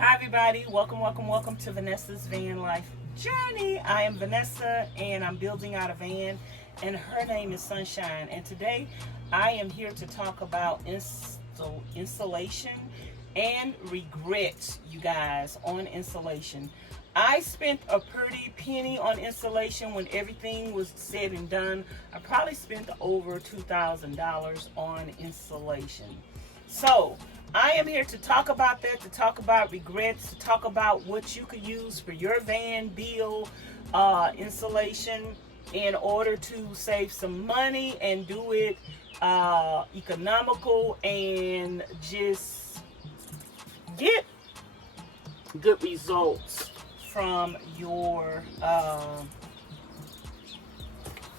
Hi everybody, welcome to Vanessa's van life journey. I am Vanessa and I'm building out a van and her name is Sunshine, and today I am here to talk about insulation and regrets, you guys, on insulation. I spent a pretty penny on insulation when everything was said and done. I probably spent over $2,000 on insulation. So I am here to talk about that, to talk about regrets, to talk about what you could use for your van bill insulation in order to save some money and do it economical and just get good results from your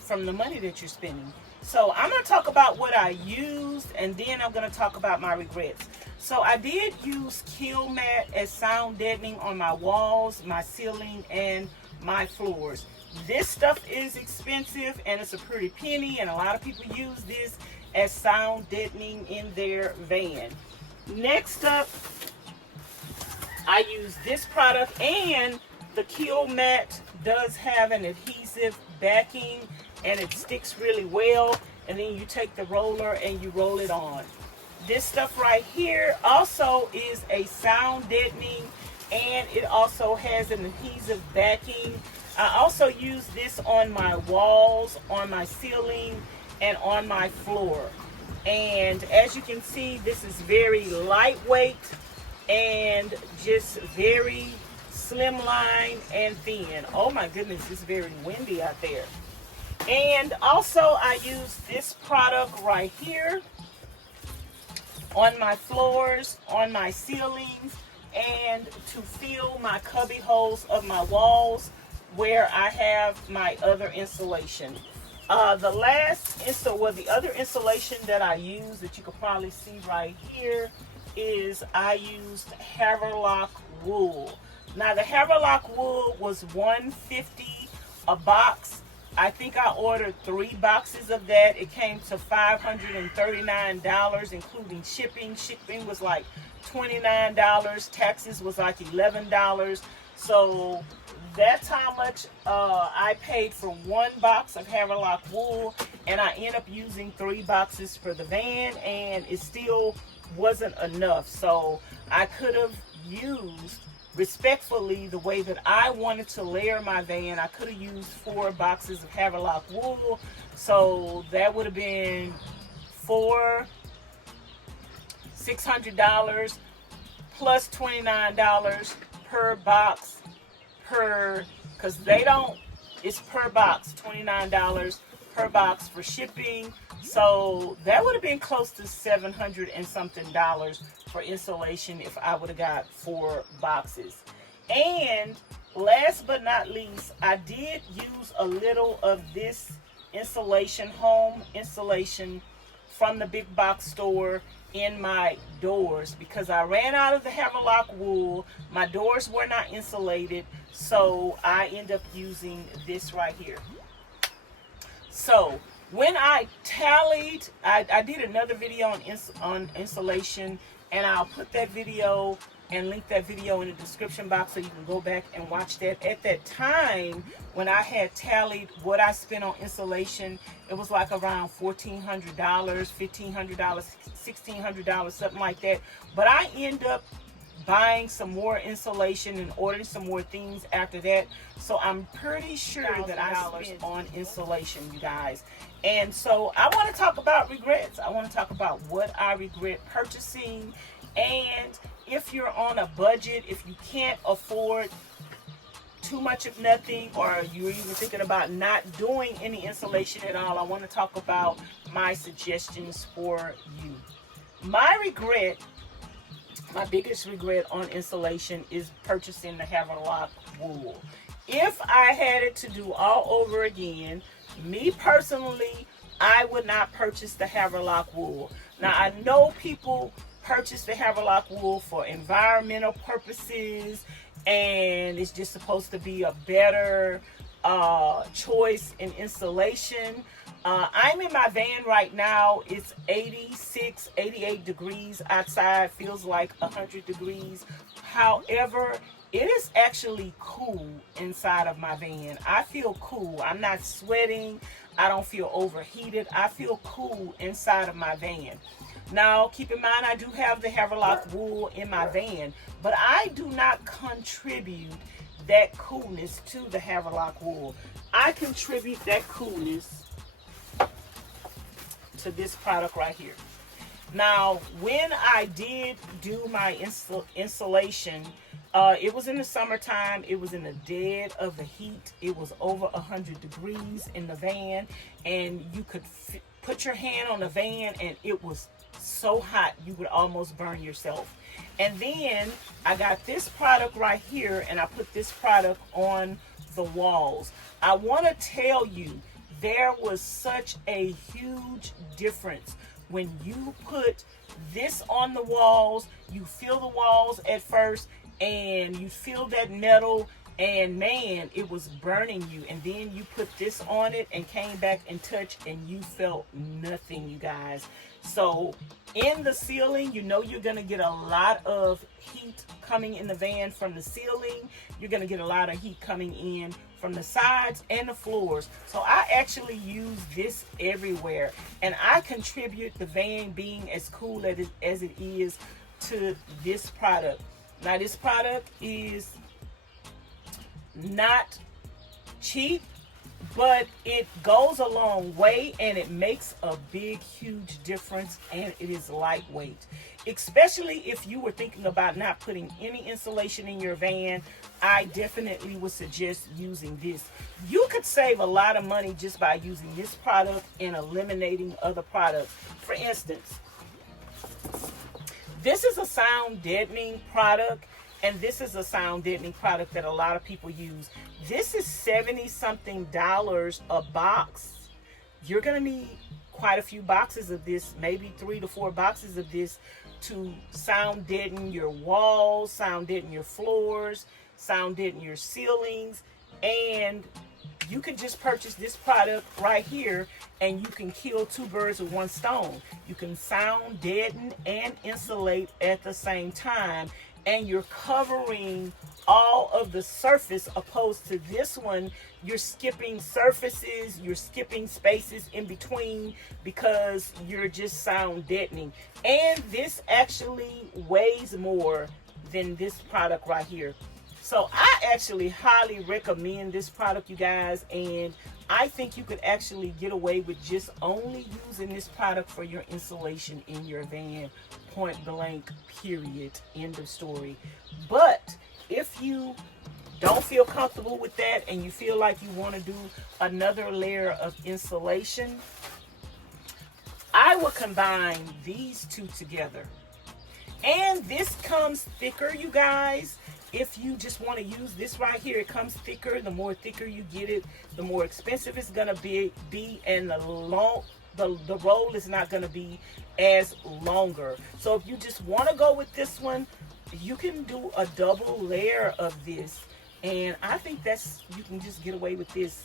from the money that you're spending. So I'm going to talk about what I used, and then I'm going to talk about my regrets. So I did use Kilmat as sound deadening on my walls, my ceiling, and my floors. This stuff is expensive and it's a pretty penny, and a lot of people use this as sound deadening in their van. Next up, I use this product, and the Kilmat does have an adhesive backing and it sticks really well, and then you take the roller and you roll it on. This stuff right here also is a sound deadening, and it also has an adhesive backing. I also use this on my walls, on my ceiling, and on my floor. And as you can see, this is very lightweight and just very slimline and thin. Oh my goodness, it's very windy out there. And also I use this product right here on my floors, on my ceilings, and to fill my cubby holes of my walls where I have my other insulation. The other insulation that I use that you can probably see right here is I used Haverlock wool. Now the Haverlock wool was $150 a box. I think I ordered 3 boxes of that. It came to $539, including shipping. Shipping was like $29. Taxes was like $11. So that's how much I paid for 1 box of Haverlock wool, and I end up using 3 boxes for the van, and it still wasn't enough. So I could have used, respectfully, the way that I wanted to layer my van, I could have used 4 boxes of Haverlock wool. So that would have been $600 plus $29 per box, because it's per box, $29 per box for shipping. So that would have been close to $700 and something for insulation if I would have got 4 boxes. And last but not least, I did use a little of this home insulation from the big box store in my doors because I ran out of the Haverlock wool. My doors were not insulated, so I end up using this right here. So when I tallied, I did another video on insulation, and I'll put that video and link that video in the description box so you can go back and watch that. At that time, when I had tallied what I spent on insulation, it was like around $1,400, $1,500, $1,600, something like that. But I end up buying some more insulation and ordering some more things after that. So I'm pretty sure that I spent on insulation, you guys. And so I want to talk about regrets. I want to talk about what I regret purchasing. And if you're on a budget, if you can't afford too much of nothing, or you're even thinking about not doing any insulation at all, I want to talk about my suggestions for you. My biggest regret on insulation is purchasing the Haverlock wool. If I had it to do all over again, me personally, I would not purchase the Haverlock wool. Now I know people purchase the Haverlock wool for environmental purposes, and it's just supposed to be a better choice in insulation. I'm in my van right now. It's 86, 88 degrees outside. Feels like 100 degrees. However, it is actually cool inside of my van. I feel cool. I'm not sweating. I don't feel overheated. I feel cool inside of my van. Now, keep in mind, I do have the Havelock wool in my van, but I do not contribute that coolness to the Havelock wool. I contribute that coolness to this product right here. Now, when I did do my installation, it was in the summertime. It was in the dead of the heat. It was over 100 degrees in the van, and you could put your hand on the van, and it was so hot you would almost burn yourself. And then I got this product right here, and I put this product on the walls. I want to tell you, there was such a huge difference when you put this on the walls. You feel the walls at first, and you feel that metal, and man, it was burning you. And then you put this on it and came back and touched, and you felt nothing, you guys. So in the ceiling, you know you're going to get a lot of heat coming in the van from the ceiling. You're going to get a lot of heat coming in from the sides and the floors. So I actually use this everywhere, and I contribute the van being as cool as it is to this product. Now, this product is not cheap, but it goes a long way, and it makes a big, huge difference, and it is lightweight. Especially if you were thinking about not putting any insulation in your van, I definitely would suggest using this. You could save a lot of money just by using this product and eliminating other products. For instance, this is a sound deadening product, and this is a sound deadening product that a lot of people use. This is $70-something a box. You're gonna need quite a few boxes of this, maybe 3 to 4 boxes of this, to sound deaden your walls, sound deaden your floors, sound deaden your ceilings. And you can just purchase this product right here, and you can kill 2 birds with 1 stone. You can sound deaden and insulate at the same time, and you're covering all of the surface, opposed to this one, you're skipping surfaces, you're skipping spaces in between because you're just sound deadening. And this actually weighs more than this product right here. So I actually highly recommend this product, you guys, and I think you could actually get away with just only using this product for your insulation in your van, point blank, period, end of story. But if you don't feel comfortable with that and you feel like you want to do another layer of insulation, I would combine these two together. And this comes thicker, you guys. If you just want to use this right here, it comes thicker. The more thicker you get it, the more expensive it's gonna be, and the roll is not gonna be as longer. So if you just want to go with this one, you can do a double layer of this, and I think you can just get away with this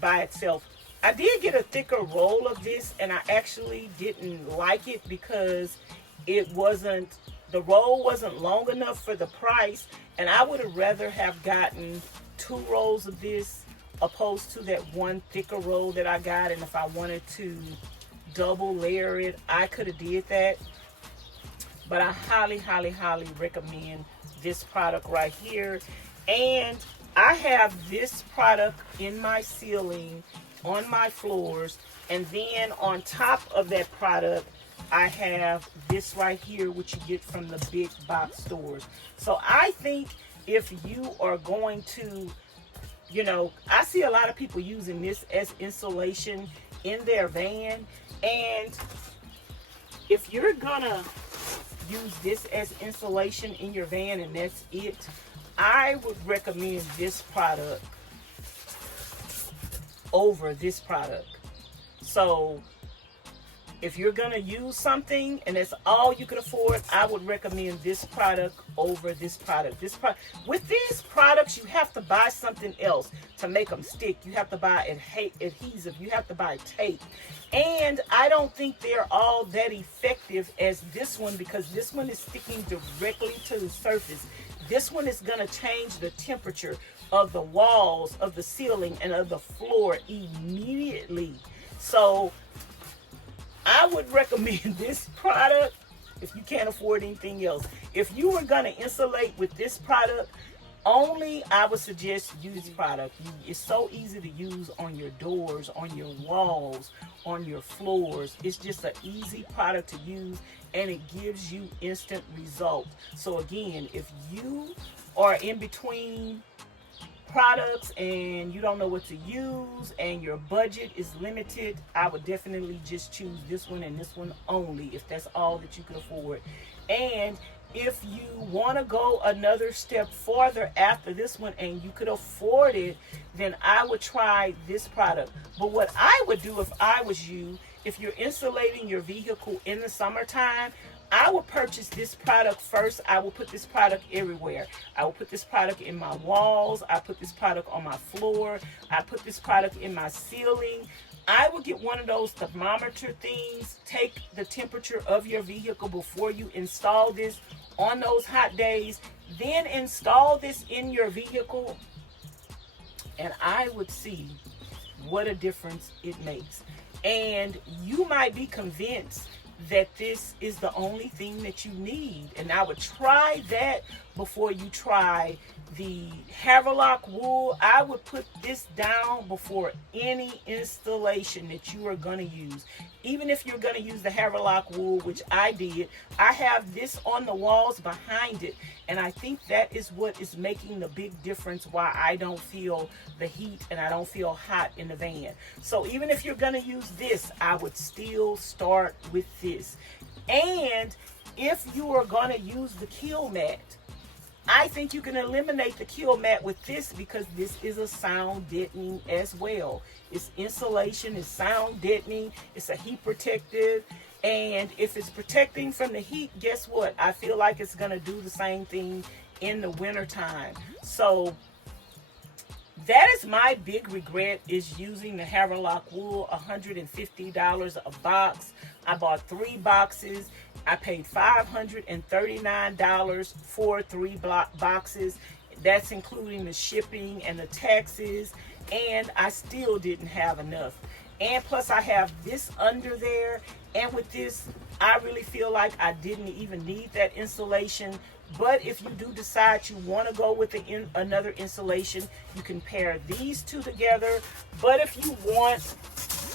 by itself. I did get a thicker roll of this, and I actually didn't like it because the roll wasn't long enough for the price, and I would have rather have gotten 2 rolls of this opposed to that 1 thicker roll that I got. And if I wanted to double layer it, I could have did that. But I highly, highly, highly recommend this product right here. And I have this product in my ceiling, on my floors, and then on top of that product, I have this right here, which you get from the big box stores. So I think if you are going to, I see a lot of people using this as insulation in their van. And if you're gonna use this as insulation in your van and that's it, I would recommend this product over this product. So If you're going to use something and that's all you can afford, I would recommend this product over this product. With these products, you have to buy something else to make them stick. You have to buy adhesive. You have to buy tape. And I don't think they're all that effective as this one, because this one is sticking directly to the surface. This one is going to change the temperature of the walls, of the ceiling, and of the floor immediately. So I would recommend this product if you can't afford anything else. If you were going to insulate with this product only, I would suggest use this product. It's so easy to use on your doors, on your walls, on your floors. It's just an easy product to use, and it gives you instant results. So again, if you are in between products and you don't know what to use and your budget is limited, I would definitely just choose this one and this one only if that's all that you can afford. And if you want to go another step farther after this one and you could afford it, then I would try this product. But what I would do if I was you, if you're insulating your vehicle in the summertime, I will purchase this product first. I will put this product everywhere. I will put this product in my walls. I put this product on my floor. I put this product in my ceiling. I will get one of those thermometer things. Take the temperature of your vehicle before you install this on those hot days. Then install this in your vehicle, and I would see what a difference it makes. And you might be convinced that this is the only thing that you need, and I would try that before you try the Havelock wool. I would put this down before any installation that you are going to use. Even if you're going to use the Havelock wool, which I did, I have this on the walls behind it, and I think that is what is making the big difference why I don't feel the heat and I don't feel hot in the van. So even if you're going to use this, I would still start with this. And if you are going to use the Kilmat, I think you can eliminate the Kilmat with this, because this is a sound deadening as well. It's insulation, it's sound deadening, it's a heat protective, and if it's protecting from the heat, guess what? I feel like it's going to do the same thing in the winter time. So that is my big regret, is using the Haverlock wool. $150 a box. I bought 3 boxes. I paid $539 for 3 boxes. That's including the shipping and the taxes, and I still didn't have enough. And plus I have this under there, and with this I really feel like I didn't even need that insulation. But if you do decide you want to go with another insulation, you can pair these two together. But if you want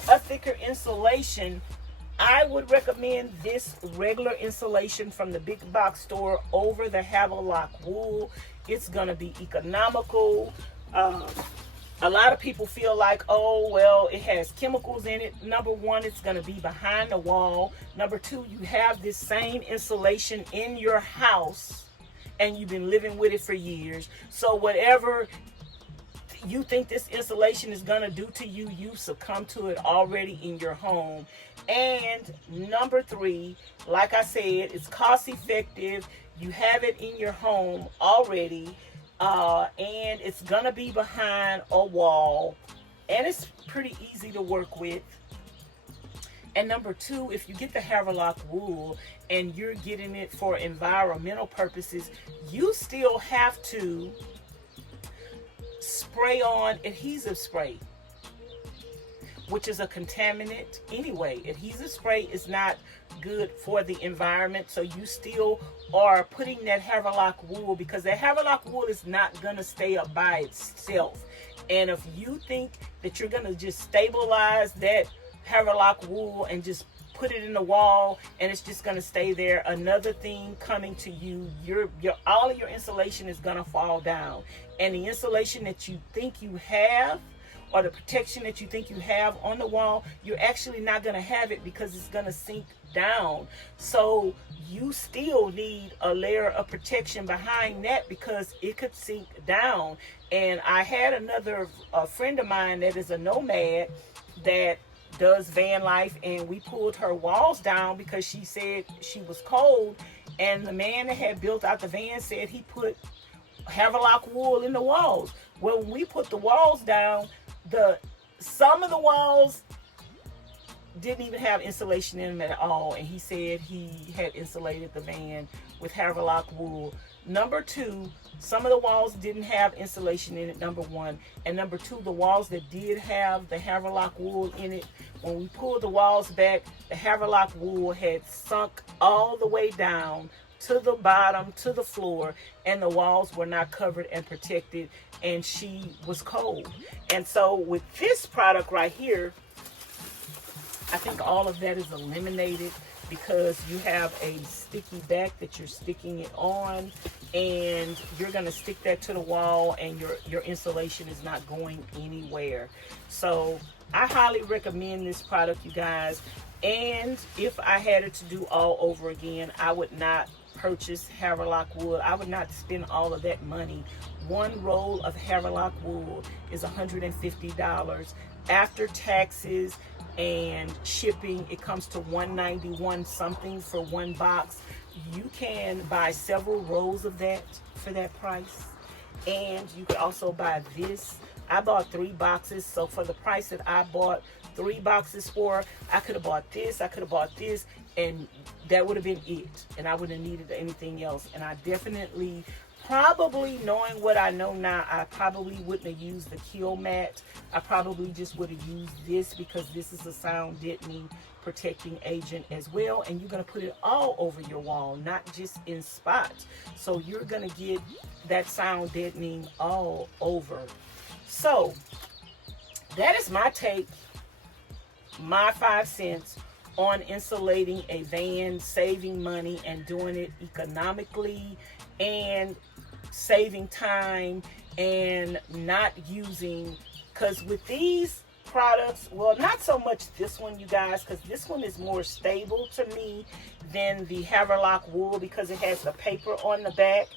a thicker insulation, I would recommend this regular insulation from the big box store over the Havelock wool. It's going to be economical. A lot of people feel like, oh, well, it has chemicals in it. Number one, it's going to be behind the wall. Number two, you have this same insulation in your house, and you've been living with it for years. So whatever you think this insulation is going to do to you, you succumb to it already in your home. And number three, like I said, it's cost effective. You have it in your home already, and it's going to be behind a wall, and it's pretty easy to work with. And number two, if you get the Havelock wool and you're getting it for environmental purposes, you still have to spray on adhesive spray, which is a contaminant anyway. Adhesive spray is not good for the environment, so you still are putting that Havelock wool, because that Havelock wool is not going to stay up by itself. And if you think that you're going to just stabilize that Havelock wool and just put it in the wall and it's just going to stay there, another thing coming to you, all of your insulation is going to fall down. And the insulation that you think you have, or the protection that you think you have on the wall, you're actually not going to have it, because it's going to sink down. So you still need a layer of protection behind that, because it could sink down. And I had a friend of mine that is a nomad that does van life, and we pulled her walls down because she said she was cold, and the man that had built out the van said he put Havelock wool in the walls. Well, when we put the walls down, some of the walls didn't even have insulation in them at all, and he said he had insulated the van with Havelock wool. Number two, some of the walls didn't have insulation in it, number one. And number two, the walls that did have the Havelock wool in it, when we pulled the walls back, the Havelock wool had sunk all the way down to the bottom, to the floor, and the walls were not covered and protected, and she was cold. And so with this product right here, I think all of that is eliminated, because you have a sticky back that you're sticking it on, and you're going to stick that to the wall, and your insulation is not going anywhere. So I highly recommend this product, you guys. And if I had it to do all over again, I would not purchase Havelock wool. I would not spend all of that money. One roll of Havelock wool is $150. After taxes and shipping, it comes to $191 something for one box. You can buy several rolls of that for that price, and you could also buy this. I bought 3 boxes, so for the price that I bought 3 boxes for, I could have bought this, I could have bought this, and that would have been it, and I wouldn't have needed anything else. And I definitely, probably knowing what I know now, I probably wouldn't have used the Kilmat. I probably just would have used this, because this is a sound deadening protecting agent as well, and you're going to put it all over your wall, not just in spots. So you're going to get that sound deadening all over. So that is my take, my 5 cents on insulating a van, saving money and doing it economically, and saving time, and not using, because with these products, well, not so much this one, you guys, because this one is more stable to me than the Haverlock wool, because it has the paper on the back,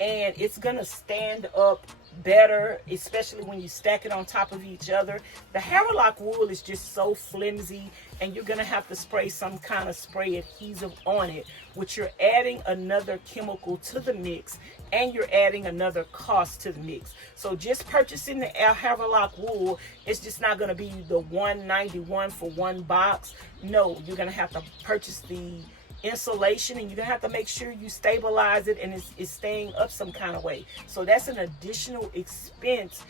and it's gonna stand up better, especially when you stack it on top of each other. The Haverlock wool is just so flimsy, and you're gonna have to spray some kind of spray adhesive on it, which you're adding another chemical to the mix, and you're adding another cost to the mix. So just purchasing the Haverlock wool, it's just not gonna be the $191 for one box. No, you're gonna have to purchase the insulation, and you're gonna have to make sure you stabilize it, and it's staying up some kind of way. So that's an additional expense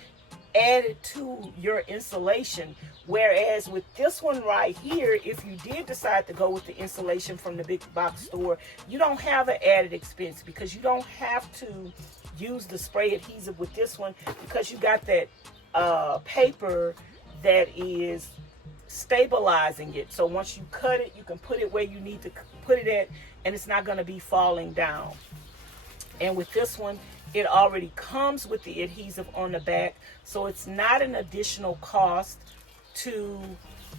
added to your insulation. Whereas with this one right here, if you did decide to go with the insulation from the big box store, you don't have an added expense, because you don't have to use the spray adhesive with this one, because you got that paper that is stabilizing it. So once you cut it, you can put it where you need to put it at, and it's not going to be falling down. And with this one, it already comes with the adhesive on the back, so it's not an additional cost to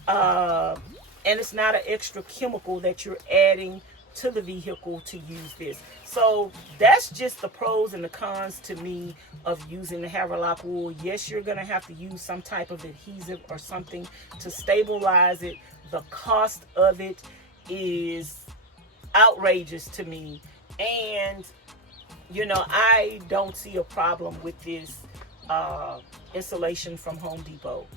and it's not an extra chemical that you're adding to the vehicle to use this. So that's just the pros and the cons to me of using the Haverlock wool. Yes, you're going to have to use some type of adhesive or something to stabilize it. The cost of it is outrageous to me, and you know, I don't see a problem with this insulation from Home Depot.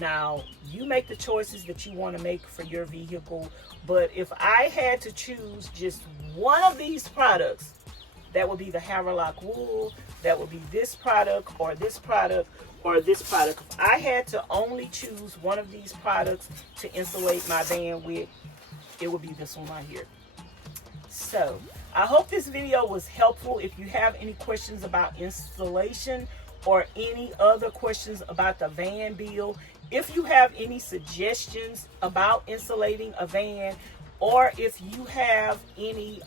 Now, you make the choices that you want to make for your vehicle, but if I had to choose just one of these products, that would be the Haverlock wool, that would be this product, or this product, or this product. If I had to only choose one of these products to insulate my van with, it would be this one right here. So I hope this video was helpful. If you have any questions about installation or any other questions about the van bill, if you have any suggestions about insulating a van, or if you have any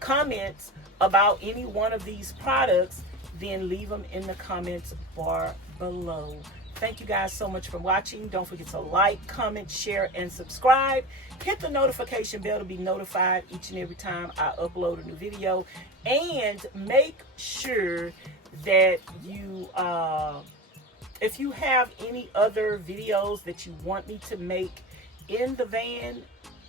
comments about any one of these products, then leave them in the comments bar below. Thank you guys so much for watching. Don't forget to like, comment, share, and subscribe. Hit the notification bell to be notified each and every time I upload a new video. And make sure that you If you have any other videos that you want me to make in the van,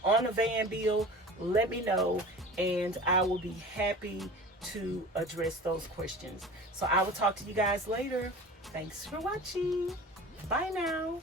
on a van bill, let me know, and I will be happy to address those questions. So I will talk to you guys later. Thanks for watching. Bye now.